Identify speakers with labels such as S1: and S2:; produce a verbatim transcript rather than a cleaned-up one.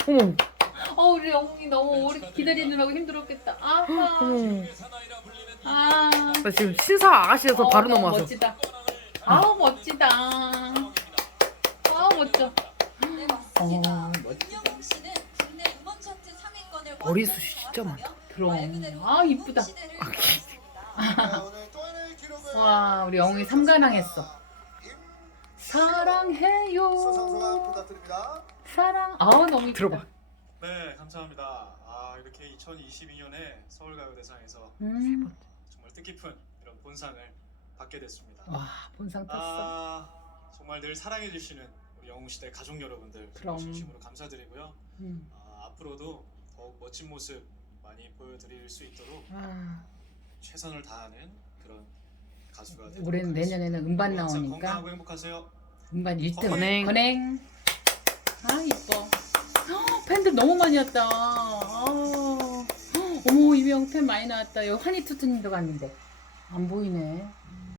S1: 어머.
S2: 어 우리 영웅이 너무 오래 기다리느라고 힘들었겠다. 아하.
S1: 어머.
S2: 아.
S1: 나 지금 신사 아가씨에서
S2: 어,
S1: 바로
S2: 너무
S1: 넘어왔어.
S2: 멋지다. 아우 멋지다. 아우 멋져.
S3: 네, 맞습니다.
S2: 어, 멋지다.
S3: 김영웅 씨는 국내 음원 차트 상위권을
S1: 머리숱이 진짜 많다.
S2: 그럼. 아 이쁘다. 와 우리 영웅이 삼가랑했어. 사랑해요. 사랑. 아우 너무 이쁘다.
S1: 들어봐.
S4: 네, 감사합니다. 아, 이렇게 이천이십이 년에 서울가요대상에서
S2: 음.
S4: 정말 뜻깊은 이런 본상을 받게 됐습니다.
S2: 와 본상 탔어.
S4: 아, 정말 늘 사랑해 주시는 우리 영웅시대 가족 여러분들
S2: 그럼.
S4: 진심으로 감사드리고요.
S2: 음.
S4: 아, 앞으로도 더욱 멋진 모습 많이 보여드릴 수 있도록
S2: 아,
S4: 최선을 다하는 그런 가수가 되도록
S2: 올해는
S4: 하겠습니다.
S2: 내년에는 음반
S4: 항상
S2: 나오니까
S4: 건강하고 행복하세요.
S2: 음반 일 등.
S1: 건행.
S2: 건행. 아 이뻐. 헉, 팬들 너무 많이 왔다. 아, 어머 이병 팬 많이 나왔다. 여기 환희투투님도 갔는데 안 보이네.